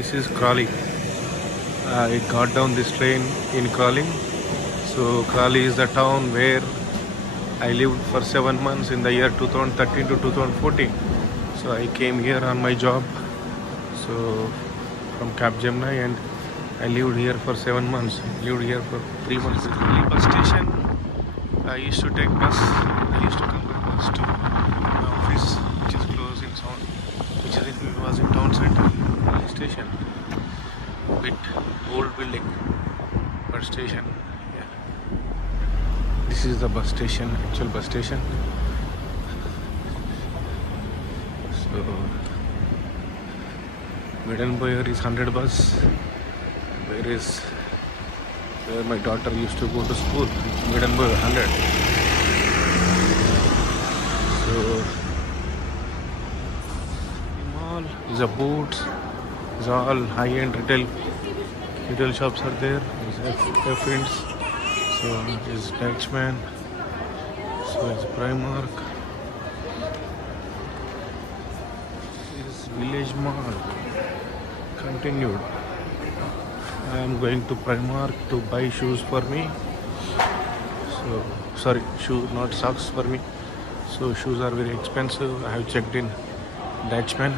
This is Crawley. I got down this train in Crawley. So Crawley is the town where I lived for 7 months in the year 2013 to 2014. So I came here on my job. So from Capgemini, and I lived here for 7 months. Lived here for 3 months. Crawley bus station. I used to take bus. I used to come by bus to my office, which is close in town, it was in town center, Crawley station. Bit old building, bus station. Yeah. This is the bus station, actual bus station. So Middenboyer is 100 bus. Where my daughter used to go to school, Middenboyer 100. So mall is a boots. Is all high-end retail shops are there. There's F-Ints, so is Dutchman, so is Primark, is Village Mall. Continued. I am going to Primark to buy shoes for me. So sorry, not socks for me. So shoes are very expensive. I have checked in Dutchman.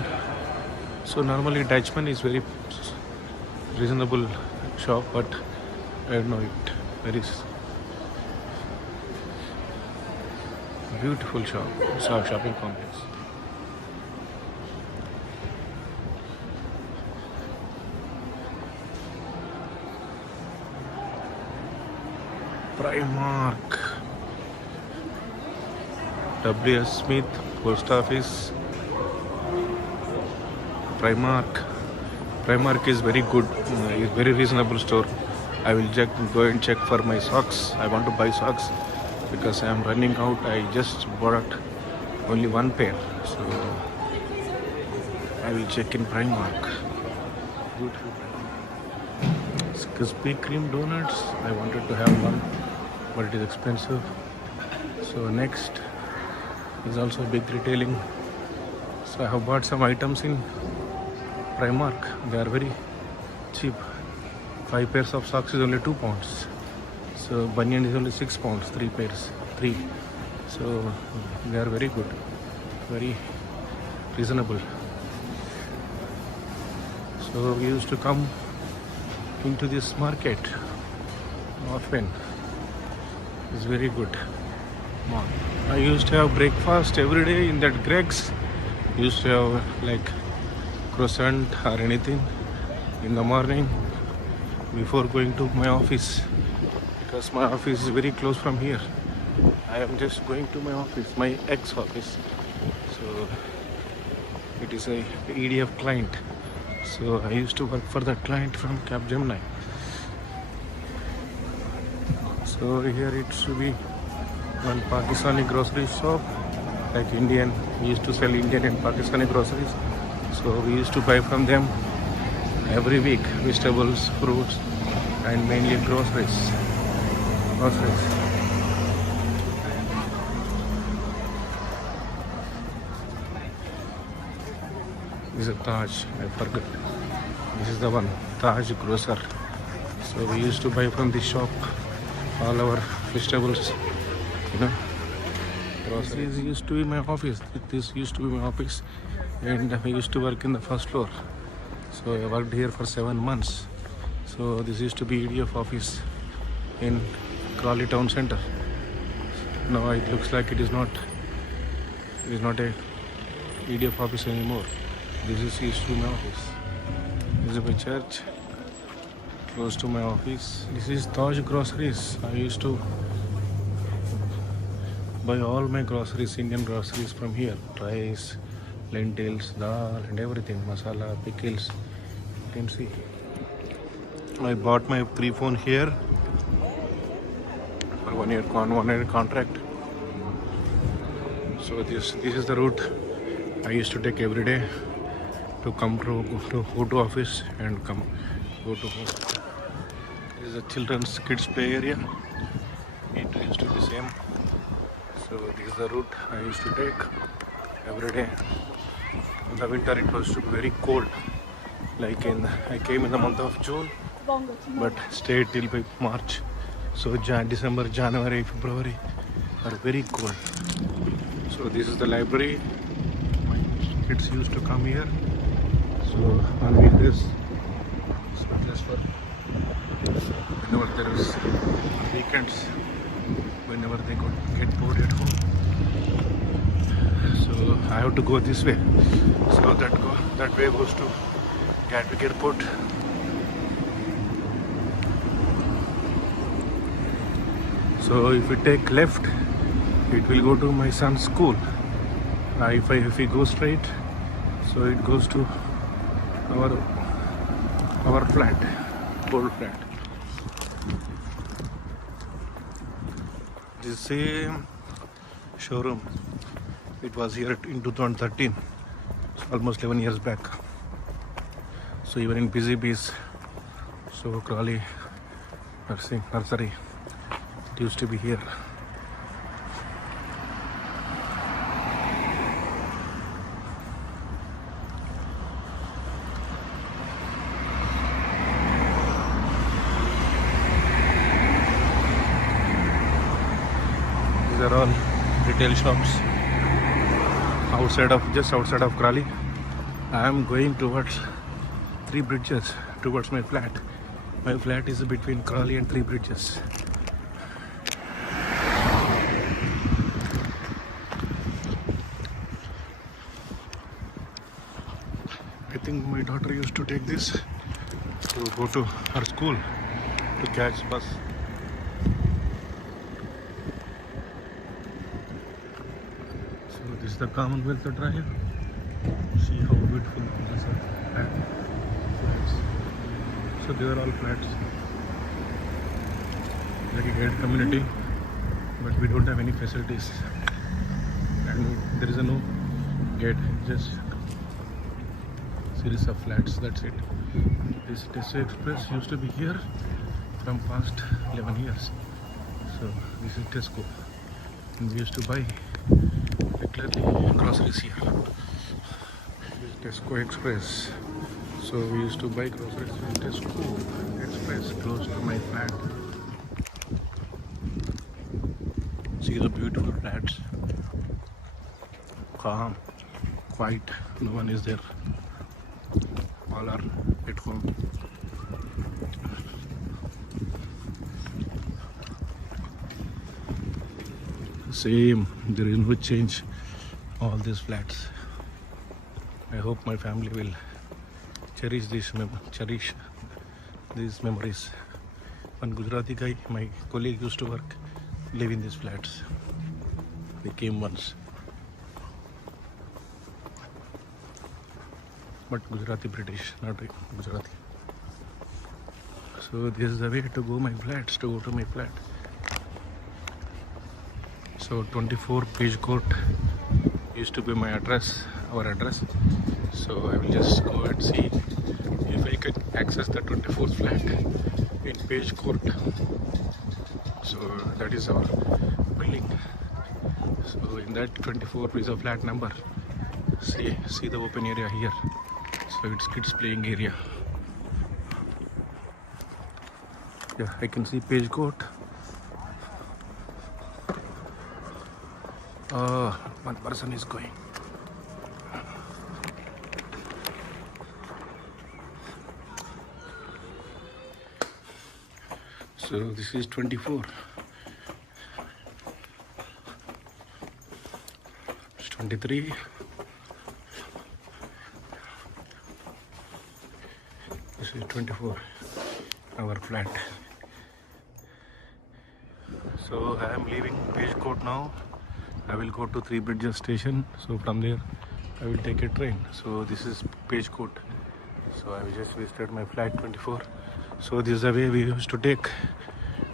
So normally Dutchman is very reasonable shop, but I don't know it. Very beautiful shopping complex. Primark, W.S. Smith, Post Office. Primark is very good, is very reasonable store. I will go and check for my socks. I want to buy socks because I am running out. I just bought only one pair, so I will check in Primark. Beautiful. Krispy Kreme donuts. I wanted to have one, but it is expensive. So next is also big retailing. So I have bought some items in Primark. They are very cheap. 5 pairs of socks is only 2 pounds. So banyan is only 6 pounds, 3 pairs, 3. So they are very good, very reasonable. So we used to come into this market often. It's very good. I used to have breakfast every day in that Greg's. Used to have like croissant or anything in the morning before going to my office, because my office is very close from here. I am just going to my office, my ex-office. So it is a EDF client. So I used to work for that client from Capgemini. So here it should be one Pakistani grocery shop, like Indian. We used to sell Indian and Pakistani groceries. So we used to buy from them every week, vegetables, fruits, and mainly groceries. This is a Taj, I forgot. This is the one, Taj Grocer. So we used to buy from this shop all our vegetables, Groceries used to be my office. This used to be my office, and I used to work in the first floor. So I worked here for 7 months. So this used to be EDF office in Crawley town center. Now it looks like it is not a EDF office anymore. This is used to be my office. This is my church, close to my office. This is Taj Groceries. I used to buy all my groceries, Indian groceries from here. Rice, lentils, dal, and everything. Masala, pickles. You can see. I bought my 3 phone here for 1 year contract. So this is the route I used to take every day to come to go to office and go to home. This is a children's kids play area. It used to be same. So this is the route I used to take every day. In the winter it was very cold. Like I came in the month of June, but stayed till March. So December, January, February are very cold. So this is the library. My kids used to come here. So on weekdays, so just for whenever there is weekends, whenever they get bored at home. So I have to go this way. So that way goes to Gatwick Airport. So if we take left, it will go to my son's school. If we go straight, so it goes to our flat, old flat. The same showroom. It was here in 2013, almost 11 years back. So even in busy bees, so Crawley nursery, it used to be here. These are all retail shops just outside of Crawley. I am going towards Three Bridges, towards my flat. My flat is between Crawley and Three Bridges. I think my daughter used to take this to go to her school to catch bus. So this is the Commonwealth Drive. See how beautiful this is. Flats. So they are all flats. Like a gated community, but we don't have any facilities. And there is no gate, just series of flats, that's it. This Tesco Express used to be here from past 11 years. So this is Tesco, and we used to buy regularly groceries here. This is Tesco Express. So we used to buy groceries in Tesco Express close to my flat. See the beautiful flats. Calm, quiet, no one is there. All are at home. Same, there is no change. All these flats. I hope my family will cherish these memories. One Gujarati guy, my colleague, used to live in these flats. They came once. But Gujarati British, not Gujarati. So this is the way to go to my flat. So 24 Page Court used to be my address, our address. So I will just go and see if I can access the 24th flat in Page Court. So that is our building. So in that 24 is a flat number. See the open area here. So it's kids playing area. Yeah, I can see Page Court. One person is going. So this is 24. It's 23. This is 24, our flat. So I am leaving Page Court now. I will go to Three Bridges station. So from there I will take a train. So this is Page Court. So I just visited my flat 24. So this is the way we used to take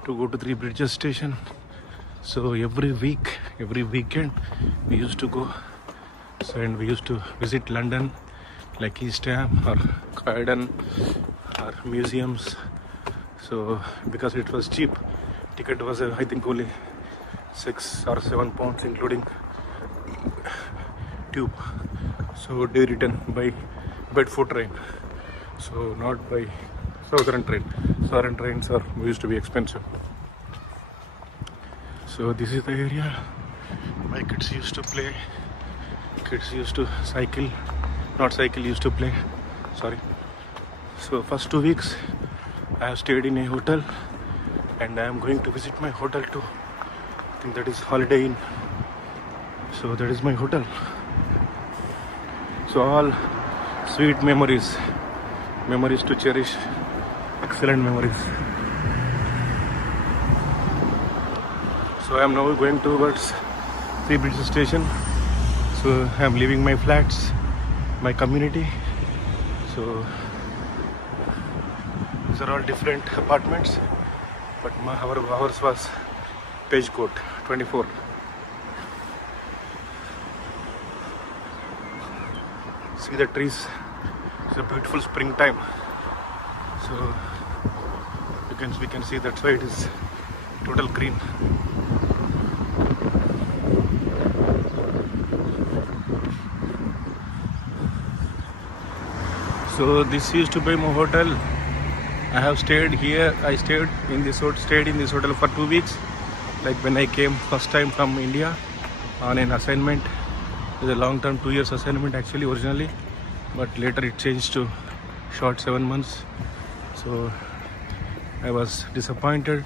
to go to Three Bridges station. So every weekend we used to go. So and we used to visit London, like East Ham or Croydon or museums. So because it was cheap, ticket was I think only 6 or 7 pounds including tube. So day return by Bedford train. So not by Southern train. Southern trains are used to be expensive. So this is the area my kids used to play. Kids used to cycle, not cycle, used to play. Sorry. So first 2 weeks I have stayed in a hotel, and I am going to visit my hotel too. I think that is Holiday Inn. So that is my hotel. So all sweet memories to cherish, excellent memories. So I am now going towards Three Bridges station. So I am leaving my flats, my community. So these are all different apartments, but ours was Page Court 24. See the trees. It's a beautiful springtime. So we can see that side is total green. So this used to be my hotel. I have stayed here. I stayed in this hotel for 2 weeks. Like when I came first time from India on an assignment. It was a long-term 2 years assignment actually originally, but later it changed to short 7 months. So I was disappointed.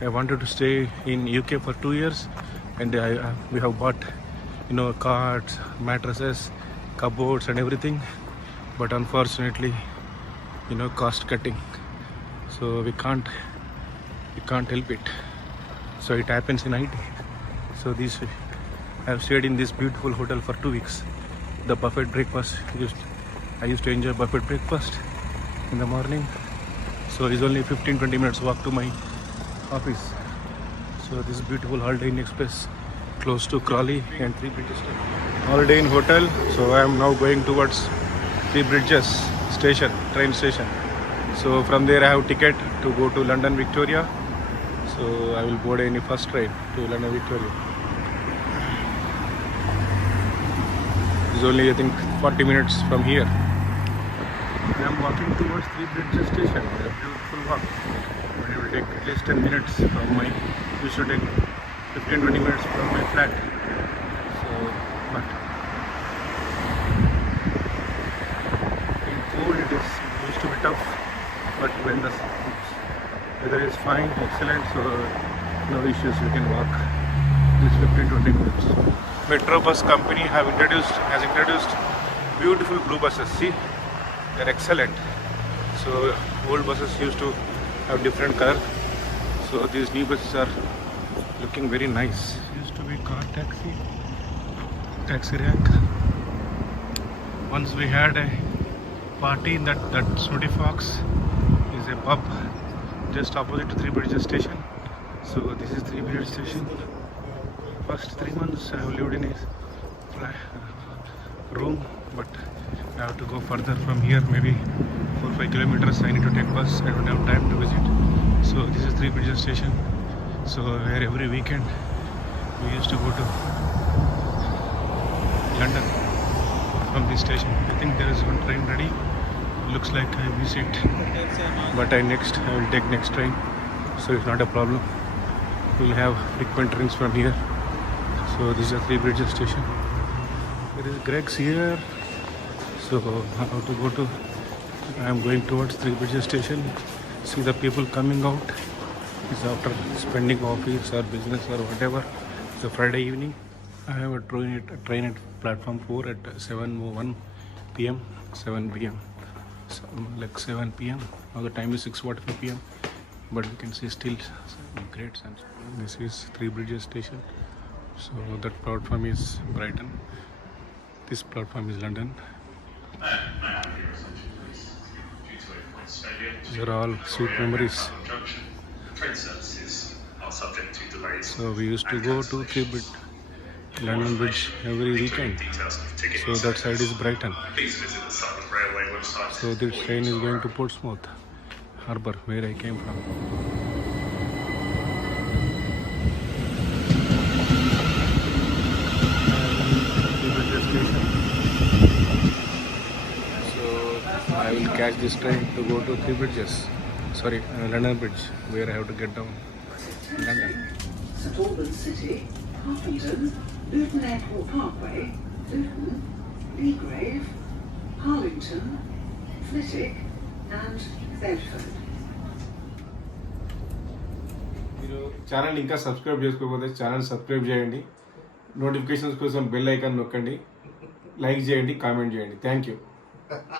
I wanted to stay in UK for 2 years, and we have bought, cards, mattresses, cupboards, and everything. But unfortunately, cost cutting. So we can't help it. So it happens in IT. So I have stayed in this beautiful hotel for 2 weeks. The buffet breakfast, I used to enjoy buffet breakfast in the morning. So it's only 15-20 minutes walk to my office. So this beautiful Holiday Inn Express close to Crawley and Three Bridges. Holiday Inn Hotel. So I am now going towards Three Bridges station, train station. So from there I have ticket to go to London Victoria. So I will board any first train to London Victoria. It's only I think 40 minutes from here. I am walking towards Three Bridges station. A beautiful walk. But it will take at least 10 minutes from my. It should take 15-20 minutes from my flat. So, but in cold it used to be tough. But when the weather is fine, excellent, so no issues. You can walk this 15-20 minutes. Metro Bus Company has introduced beautiful blue buses. See, they're excellent. So old buses used to have different color. So these new buses are looking very nice. Used to be car taxi rank. Once we had a party in that Snooty Fox is a pub just opposite to Three Bridges station. So this is Three Bridges station. First 3 months I have lived in a room, but I have to go further from here, maybe 4-5 kilometers. I need to take bus. I don't have time to visit. So this is Three Bridges station. So where every weekend we used to go to London from this station. I think there is one train ready. Looks like I miss it, but I will take next train. So it's not a problem. We'll have frequent trains from here. So this is a Three Bridges station. There is Greg's here. So I have to go to. I am going towards Three Bridges station. See the people coming out. It's after spending office or business or whatever. It's a Friday evening. I have a train at platform 4 at 7:01 p.m. 7 p.m. So, like 7 p.m. Now the time is 6:45 p.m. But you can see still great sunshine. This is Three Bridges station. So that platform is Brighton. This platform is London. These are all sweet memories. So we used to go to London Bridge every weekend. So that side is Brighton. So this train is going to Portsmouth Harbour, where I came from. So I will catch this train to go to Three Bridges. Sorry, London Bridge, where I have to get down. London. St Albans City, Harpenden, Luton Airport Parkway, Luton, Leagrave, Harlington, Flitwick and Bedford. మీరు channel ఇంకా subscribe చేసుకోకపోతే channel subscribe చేయండి, notifications కోసం bell icon నొక్కండి, like చేయండి, comment చేయండి. Thank you.